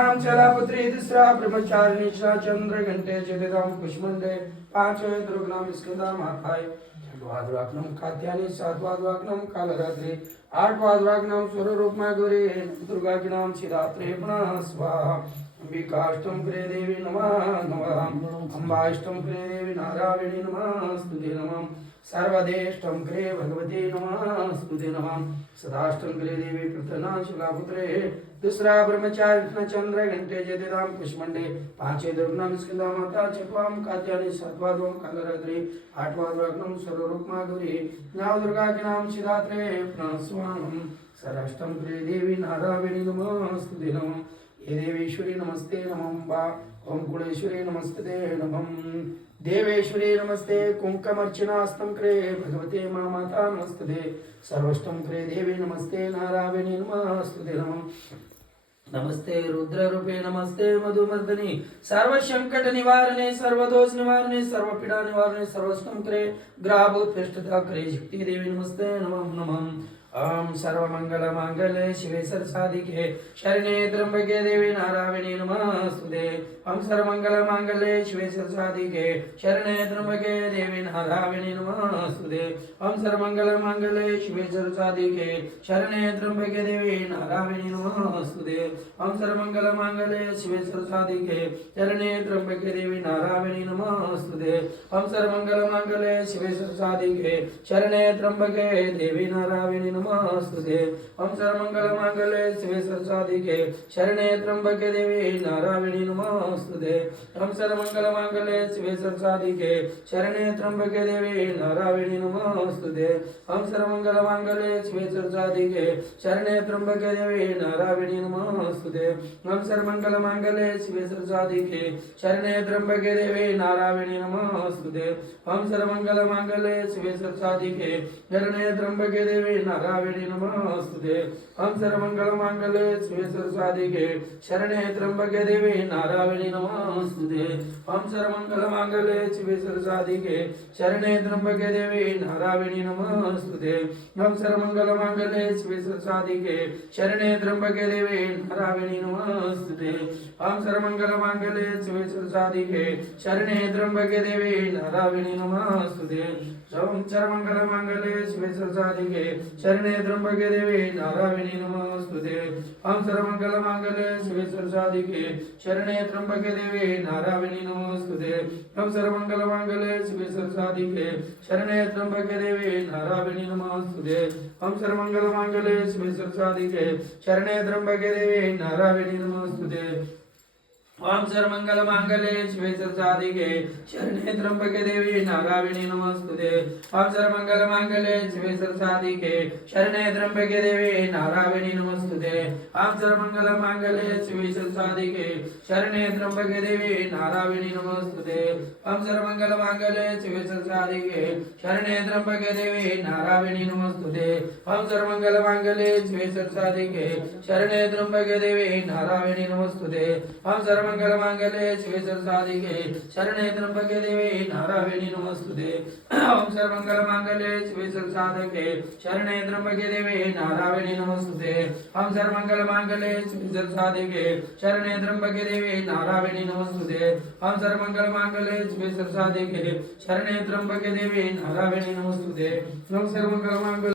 चला पुत्री तिसरा ब्रह्मचारिणी चंद्र घंटे चेताम कुष्मंडे पांचवे दुर्गनाम स्कंदा माथाय द्वादवाग्नम खाद्यानि सातवादवाग्नम कालरात्रि आठवादवाग्नम स्वरूपमा गौरी दुर्गा की नाम शिरात्रे पुनः स्वाहा अंबिकाष्टम प्रिय देवी नमः नमः अंबाष्टम प्रिय देवी नारायणी नमः स्तुते नमः सर्वदेष्टम प्रिय भगवती नमः स्तुते नमः सदाष्टम प्रिय देवी प्रथना शिलापुत्रे दूसरा ब्रह्मचारी चंद्र घंटे जयदाम कुष्मंडे पांचे दुर्गनाम स्कंदा माता छठवाम कात्यायनी सातवादवम कालरात्रि आठवादवाग्नम स्वरूपमा गौरी नव दुर्गा के नाम शिरात्रे स्वाम सदाष्टम प्रिय देवी नारायणी नमः स्तुते नमः हे देवेश्वरी नमस्ते नमः ओम कुलेश्वरी नमस्ते नमः देवेश्वरी नमस्ते कुंकमर्चनास्तम करे भगवते मा माता नमस्ते सर्वष्टम करे देवी नमस्ते नारायणी नमस्ते नमः नमस्ते रुद्र रूपे नमस्ते मधुमर्दनी सर्व संकट निवारणे सर्व दोष निवारणे सर्व पीडा निवारणे सर्वष्टम करे ग्राभूत पृष्ठता करे शक्ति देवी नमस्ते नमः नमः ओम सर्वमंगल मांगल्ये शिवे सरसाधिके शरणे त्र्यंबके देवी नारायणी नमस्ते ओम सर्वमंगल मांगल्ये शिवे सरसाधिके शरणे त्र्यंबके देवी नारायणी नमस्ते ओम सर्वमंगल मांगल्ये शिवे सरसाधिके शरणे त्र्यंबके देवी नारायणी नमस्ते ओम सर्वमंगल मांगल्ये शिवे सरसाधिके शरणे त्र्यंबके देवी नारायणी नमस्ते ओम सर्वमंगल मांगल्ये शिवे सरसाधिके शरणे त्र्यंबके देवी नारायणी नमस्ते ओम सर्वमंगल मांगल्ये शिवे सरसाधिके शरणे त्र्यंबके देवी नारायणी नमस्ते ओम सर्वमंगल मांगल्ये शिवे सरसाधिके शरणे त्र्यंबके देवी नारायणी नमस्ते ओम सर्वमंगल मांगल्ये शिवे सरसाधिके शरणे त्र्यंबके देवी नारायणी नमस्ते ओम सर्वमंगल मांगल्ये शिवे सरसाधिके शरणे त्र्यंबके देवी नारायणी नमस्ते ओम सर्वमंगल मांगल्ये शिवे सरसाधिके शरणे त्र्यंबके देवी नारायणी नमस्ते ओम सर्वमंगल मांगल्ये शिवे सरसाधिके शरणे त्र्यंबके देवी नारायणी नमस्ते ओम सर्वमंगल मांगल्ये शिवे सरसाधिके शरणे त्र्यंबके देवी नारायणी नमस्ते ओम सर्वमंगल मांगल्ये शिवे सरसाधिके शरणे त्र्यंबके देवी नारायणी नमस्ते ओम सर्वमंगल मांगल्ये शिवे सरसाधिके शरणे त्र्यंबके देवी नारायणी नमस्ते ओम सर्वमंगल मांगल्ये शिवे सरसाधिके शरणे त्र्यंबके देवी नारायणी नमस्ते ओम सर्वमंगल मांगल्ये शिवे सरसाधिके शरणे त्र्यंबके देवी नारायणी नमस्ते ओम सर्वमंगल मांगल्ये शिवे सरसाधिके शरणे त्र्यंबके देवी नारायणी नमस्ते ओम सर्वमंगल मांगल्ये शिवे सरसाधिके शरणे त्र्यंबके देवी नारायणी नमस्ते ओम सर्वमंगल मांगल्ये शिवे सरसाधिके शरणे त्र्यंबके देवी नारायणी नमस्ते ओम सर्वमंगल मांगल्ये शिवे सरसाधिके शरणे त्र्यंबके देवी नारायणी नमस्ते ओम सर्वमंगल मांगल्ये शिवे सरसाधिके शरणे त्र्यंबके देवी नारायणी नमस्ते ओम सर्वमंगल मांगल्ये शिवे सरसाधिके शरणे त्र्यंबके देवी नारायणी नमस्ते ओम सर्वमंगल मांगल्ये शिवे सरसाधिके शरणे त्र्यंबके देवी नारायणी नमस्ते ओम सर्वमंगल मांगल्ये शिवे सरसाधिके शरणे त्र्यंबके देवी नारायणी नमस्ते ओम सर्वमंगल मांगल्ये शिवे सरसाधिके शरणे त्र्यंबके देवी नारायणी नमस्ते ओम सर्वमंगल मांगल्ये शिवे सरसाधिके शरणे त्र्यंबके देवी नारायणी नमस्ते ओम सर्वमंगल मांगल्ये शिवे सरसाधिके शरणे त्र्यंबके देवी नारायणी नमस्ते ओम सर्वमंगल मांगल्ये